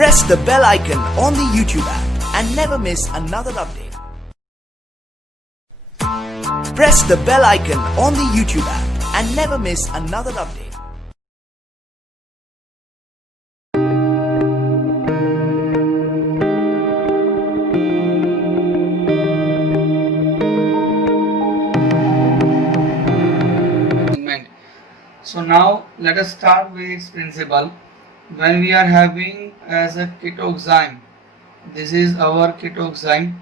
Press the bell icon on the YouTube app and never miss another update. Press the bell icon on the YouTube app and never miss another update. So now let us start with its principle. When we are having as a ketoxime, this is our ketoxime,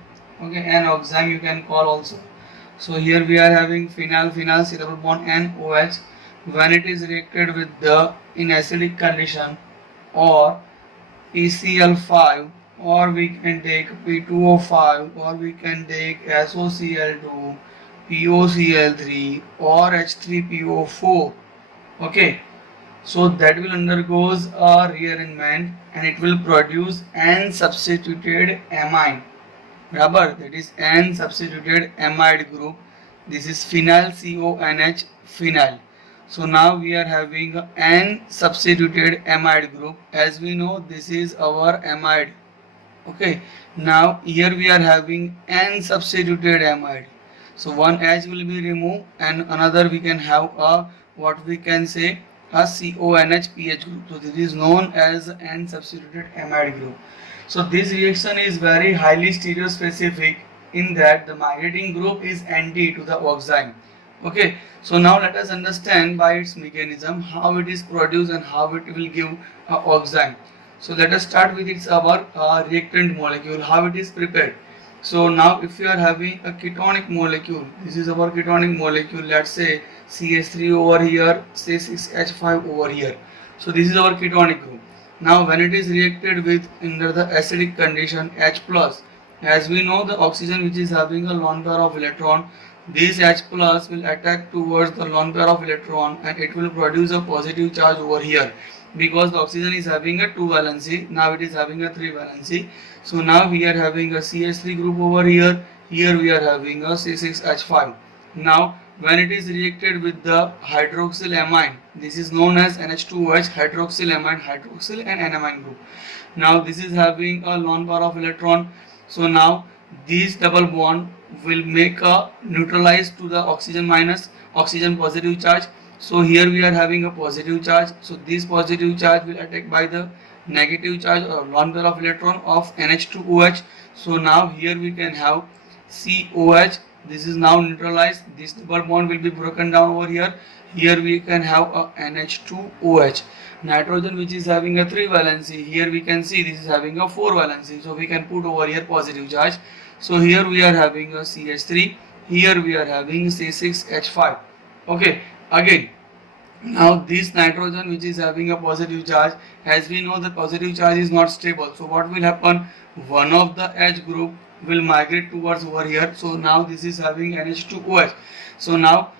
okay, and oxime you can call also. So here we are having phenyl C double bond NOH. When it is reacted with the in acidic condition or PCl5, or we can take P2O5, or we can take SOCl2, POCl3, or H3PO4. Okay, so that will undergoes a rearrangement and it will produce N substituted amine. Rubber, that is N substituted amide group. This is phenyl CONH phenyl. So now we are having N substituted amide group. As we know, this is our amide. Okay, now here we are having N substituted amide. So one H will be removed and another we can have a what we can say a CONH pH group. So this is known as N substituted amide group. So this reaction is very highly stereospecific in that the migrating group is anti to the oxime. Okay, so now let us understand by its mechanism how it is produced and how it will give oxime. So let us start with its our reactant molecule, how it is prepared. So now if you are having a ketonic molecule, this is our ketonic molecule, let's say CH3 over here, C6H5 over here. So this is our ketonic group. Now when it is reacted with under the acidic condition H+, as we know the oxygen which is having a lone pair of electron, this H+ will attack towards the lone pair of electron and it will produce a positive charge over here. Because the oxygen is having a 2 valency, now it is having a 3 valency. So now we are having a CH3 group over here, here we are having a C6H5. Now when it is reacted with the hydroxylamine, this is known as NH2OH, hydroxylamine, hydroxyl and anamine group. Now this is having a lone pair of electron. So now these double bond will make a neutralize to the oxygen minus, oxygen positive charge. So here we are having a positive charge. So this positive charge will attack by the negative charge or lone pair of electron of NH2OH. So now here we can have COH. This is now neutralized. This double bond will be broken down over here. Here we can have a NH2OH. Nitrogen which is having a 3 valency. Here we can see this is having a 4 valency. So we can put over here positive charge. So here we are having a CH3. Here we are having C6H5. Okay. Again, now this nitrogen which is having a positive charge, as we know the positive charge is not stable. So what will happen? One of the H group will migrate towards over here. So now this is having NH2OH. So now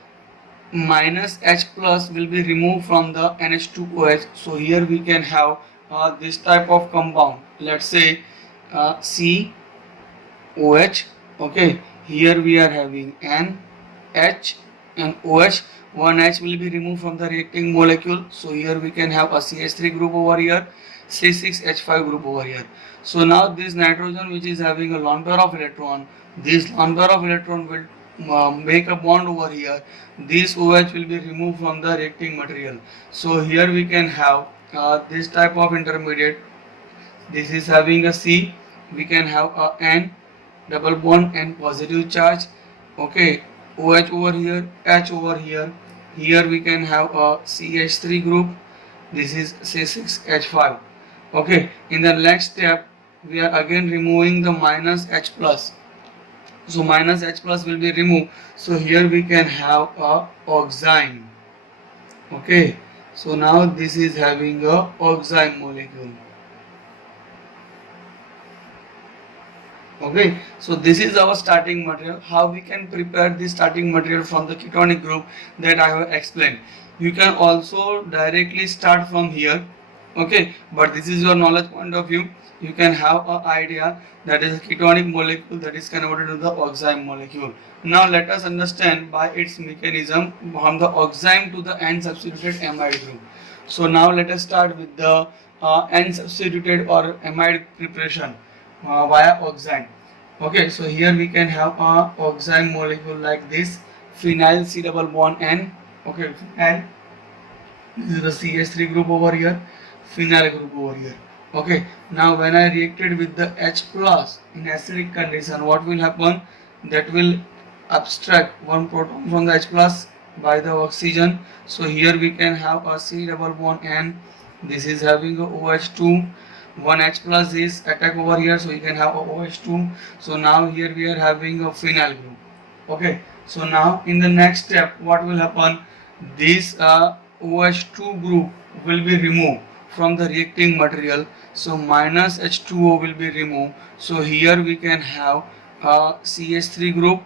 minus H plus will be removed from the NH2OH. So here we can have this type of compound. Let's say COH. Okay, here we are having N, H and OH. One H will be removed from the reacting molecule. So here we can have a CH3 group over here, C6H5 group over here. So now this nitrogen which is having a lone pair of electron, this lone pair of electron will make a bond over here. This OH will be removed from the reacting material. So here we can have this type of intermediate. This is having a C. We can have a N, double bond and positive charge. Okay, OH over here, H over here. Here we can have a CH3 group. This is C6H5. Okay, in the next step we are again removing the minus H plus. So minus H plus will be removed. So here we can have a oxime. Okay, so now this is having a oxime molecule. Okay, so this is our starting material. How we can prepare the starting material from the ketonic group that I have explained. You can also directly start from here. Okay, but this is your knowledge point of view. You can have an idea that is a ketonic molecule that is converted to the oxime molecule. Now let us understand by its mechanism from the oxime to the N substituted amide group. So now let us start with the unsubstituted or amide preparation via oxime. Okay, so here we can have a oxime molecule like this, phenyl C double bond N. Okay, phenyl. This is the CH3 group over here, phenyl group over here. Okay, now when I reacted with the H plus in acidic condition, what will happen? That will abstract one proton from the H plus by the oxygen. So here we can have a C double bond N. This is having a OH2. One H plus is attack over here, so you can have a OH2. So now here we are having a phenyl group. Okay, so now in the next step, what will happen? This OH2 group will be removed from the reacting material. So minus H2O will be removed. So here we can have a CH3 group,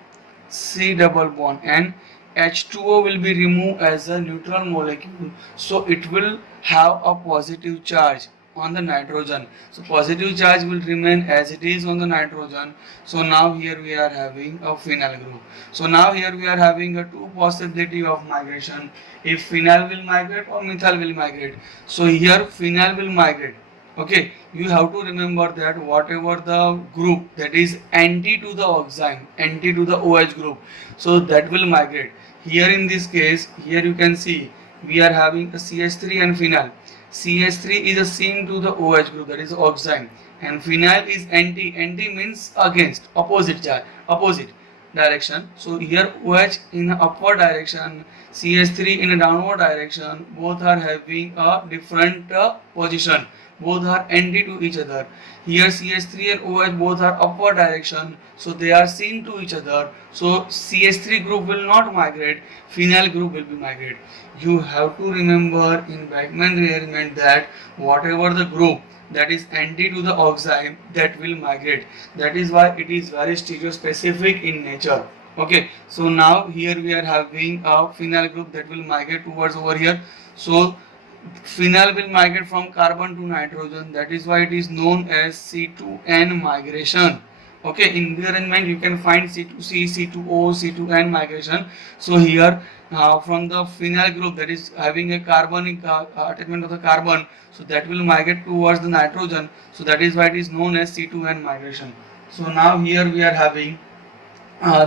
C double bond, and H2O will be removed as a neutral molecule. So it will have a positive charge on the nitrogen. So positive charge will remain as it is on the nitrogen. So now here we are having a phenyl group. So now here we are having a two possibility of migration. If phenyl will migrate or methyl will migrate. So here phenyl will migrate. Okay, you have to remember that whatever the group that is anti to the oxime, anti to the OH group, so that will migrate. Here in this case, here you can see we are having a CH3 and phenyl. CH3 is a syn to the OH group, that is oxime, and phenyl is anti. Anti means against, opposite charge, opposite direction. So here OH in the upward direction, CH3 in a downward direction, both are having a different position. Both are anti to each other. Here CH3 and OH both are upward direction, so they are syn to each other. So CH3 group will not migrate, phenyl group will be migrate. You have to remember in Bachmann rearrangement that whatever the group that is anti to the oxime, that will migrate. That is why it is very stereospecific in nature. Okay, so now here we are having a phenyl group that will migrate towards over here. So phenyl will migrate from carbon to nitrogen. That is why it is known as C2N migration. Okay, in rearrangement you can find C2C, C2O, C2N migration. So here from the phenyl group that is having a carbonic attachment of the carbon, so that will migrate towards the nitrogen. So that is why it is known as C2N migration. So now here we are having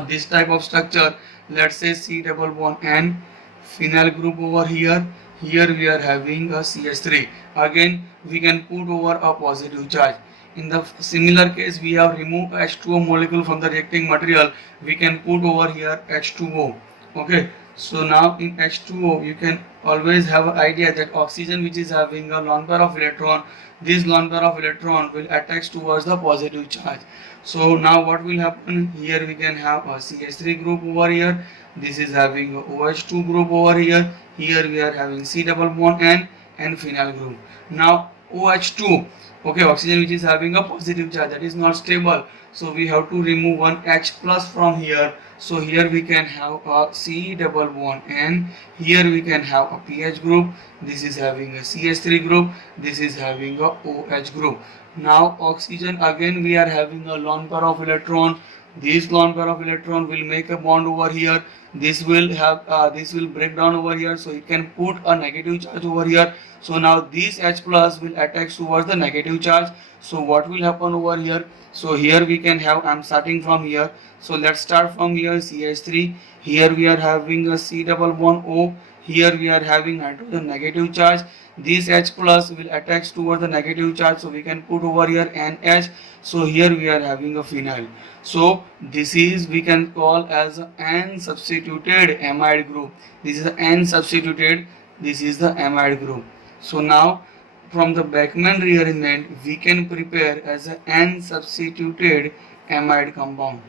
this type of structure. Let's say C double bond N, phenyl group over here. Here we are having a CH3. Again we can put over a positive charge. In the similar case, we have removed H2O molecule from the reacting material. We can put over here H2O. Okay, so now in H2O you can always have an idea that oxygen which is having a lone pair of electron, this lone pair of electron will attach towards the positive charge. So now what will happen? Here we can have a CH3 group over here. This is having a OH2 group over here. Here we are having C double bond N and phenyl group. Now OH2, okay, oxygen which is having a positive charge, that is not stable. So we have to remove one H plus from here. So here we can have a C double bond N. Here we can have a pH group. This is having a CH3 group. This is having a OH group. Now oxygen, again we are having a lone pair of electron. This lone pair of electron will make a bond over here. This will have this will break down over here, so it can put a negative charge over here. So now this H plus will attach towards the negative charge. So what will happen over here? So here we can have, I'm starting from here. So let's start from here, CH3. Here we are having a C double bond O. Here we are having nitrogen negative charge. This H plus will attach towards the negative charge, so we can put over here NH. So here we are having a phenyl. So this is, we can call as N substituted amide group. This is N substituted, this is the amide group. So now from the Bachmann rearrangement we can prepare as an N substituted amide compound.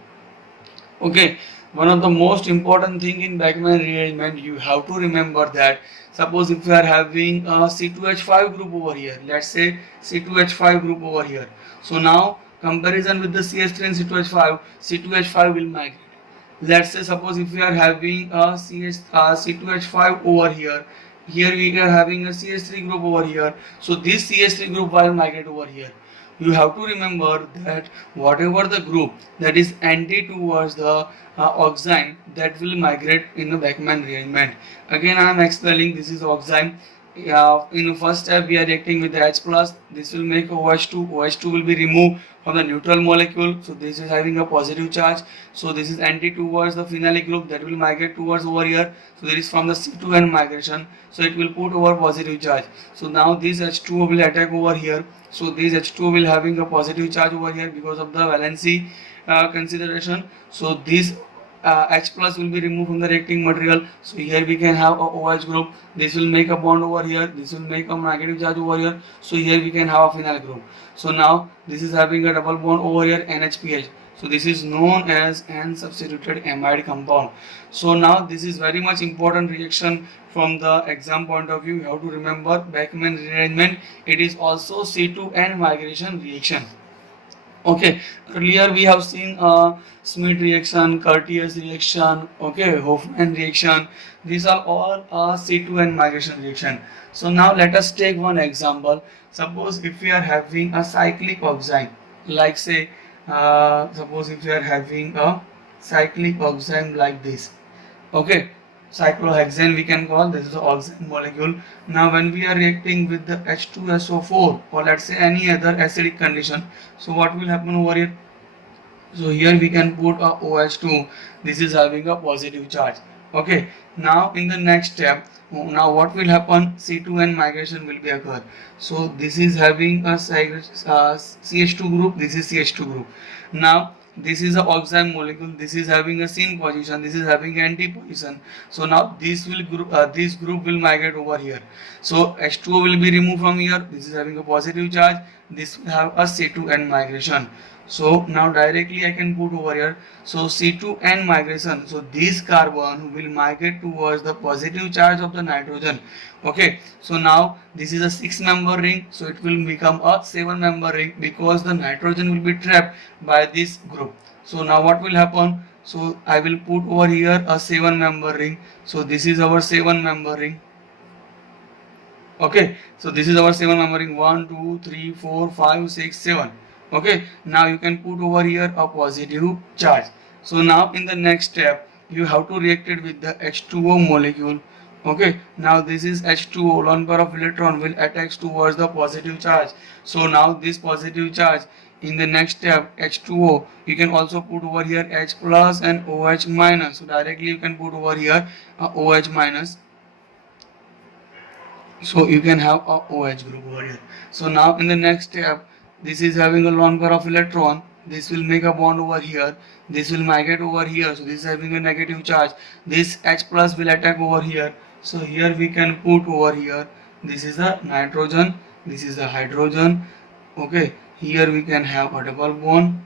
Okay, one of the most important thing in Bachmann rearrangement, you have to remember that suppose if you are having a C2H5 group over here, let's say C2H5 group over here. So now comparison with the CH3 and C2H5, C2H5 will migrate. Let's say suppose if we are having a C2H5 over here, here we are having a CH3 group over here. So this CH3 group will migrate over here. You have to remember that whatever the group that is anti towards the oxime, that will migrate in the Bachmann rearrangement. Again I am explaining, this is oxime. in the first step we are reacting with the H plus. This will make OH2. OH2 will be removed from the neutral molecule, so this is having a positive charge. So this is anti towards the phenylic group, that will migrate towards over here. So there is from the C2N migration, so it will put over positive charge. So now this H2O will attack over here. So this H2O will having a positive charge over here because of the valency consideration. So this H plus will be removed from the reacting material. So here we can have a OH group. This will make a bond over here. This will make a negative charge over here. So here we can have a phenyl group. So now this is having a double bond over here, NHPH. So this is known as N substituted amide compound. So now this is very much important reaction from the exam point of view. You have to remember Beckmann rearrangement. It is also C2N migration reaction. Okay, earlier we have seen Schmidt reaction, Curtius reaction, okay, Hofmann reaction. These are all C2N migration reaction. So now let us take one example. Suppose if we are having a cyclic oxime, like say, suppose if we are having a cyclic oxime like this, okay, cyclohexane we can call, this is the oxime molecule. Now when we are reacting with the H2SO4 or let's say any other acidic condition, so what will happen over here? So here we can put a OH2, this is having a positive charge. Okay, now in the next step, now what will happen? C2N migration will be occur. So this is having a CH2 group, this is CH2 group. Now this is a oxime molecule, this is having a syn position, this is having anti position. So now this will group this group will migrate over here. So H2O will be removed from here, this is having a positive charge, this will have a C2N migration. So now directly I can put over here, so C2N migration, so this carbon will migrate towards the positive charge of the nitrogen. Okay, so now this is a 6-member ring, so it will become a 7-member ring because the nitrogen will be trapped by this group. So now what will happen? So I will put over here a 7-member ring. So this is our 7-member ring. Okay, so this is our 7-member ring, 1 2 3 4 5 6 7. Okay, now you can put over here a positive charge. So now in the next step you have to react it with the H2O molecule. Okay, now this is H2O, lone pair of electron will attack towards the positive charge. So now this positive charge in the next step H2O, you can also put over here H plus and OH minus. So directly you can put over here OH minus. So you can have a OH group over here. So now in the next step, this is having a lone pair of electron, this will make a bond over here, this will migrate over here, so this is having a negative charge, this H plus will attack over here. So here we can put over here, this is a nitrogen, this is a hydrogen. Okay, here we can have a double bond.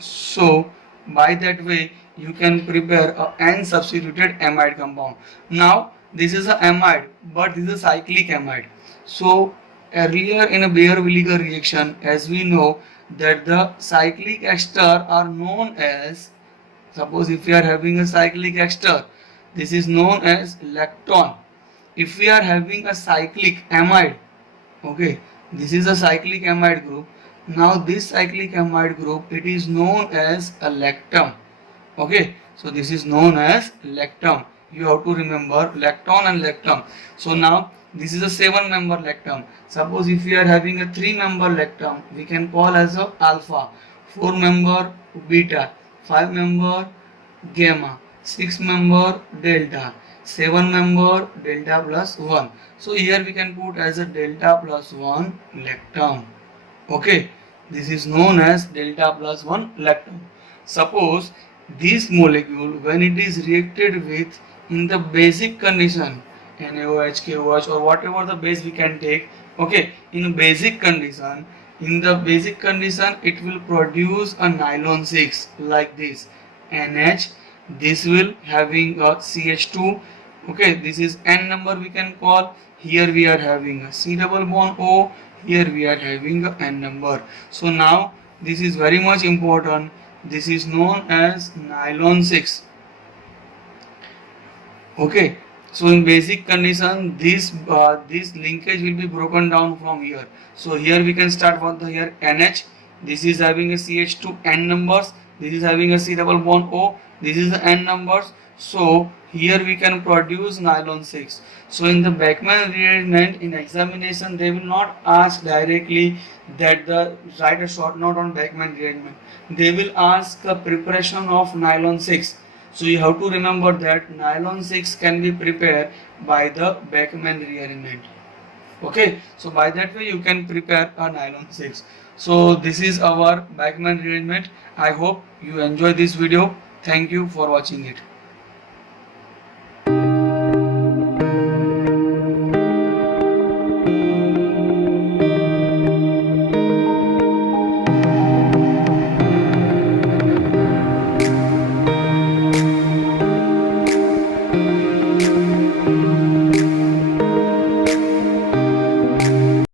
So by that way you can prepare a N substituted amide compound. Now this is a amide, but this is a cyclic amide. So earlier in a Baeyer-Villiger reaction, as we know that the cyclic ester are known as, suppose if we are having a cyclic ester, this is known as lactone. If we are having a cyclic amide, okay, this is a cyclic amide group. Now this cyclic amide group, it is known as a lactam. Okay, so this is known as lactam. You have to remember lactone and lactam. So now this is a 7-member lactam. Suppose if we are having a 3-member lactam, we can call as a alpha, 4-member beta, 5-member gamma, 6-member delta, 7-member delta plus 1. So here we can put as a delta plus 1 lactam. Okay, this is known as delta plus 1 lactam. Suppose this molecule, when it is reacted with in the basic condition, NaOH, KOH or whatever the base we can take, okay, in basic condition, it will produce a nylon 6 like this, NH, this will having a CH2, okay, this is N number we can call, here we are having a C double bond O, here we are having a N number. So now this is very much important, this is known as nylon 6. Okay, so in basic condition this linkage will be broken down from here. So here we can start with the here NH, this is having a CH2 N numbers, this is having a C double bond O, this is the N numbers. So here we can produce nylon 6. So in the Beckman rearrangement in examination they will not ask directly that the write a short note on Beckman rearrangement. They will ask the preparation of nylon 6. So you have to remember that nylon 6 can be prepared by the Beckman rearrangement. Okay, so by that way you can prepare a nylon 6. So this is our Beckman rearrangement. I hope you enjoy this video. Thank you for watching it.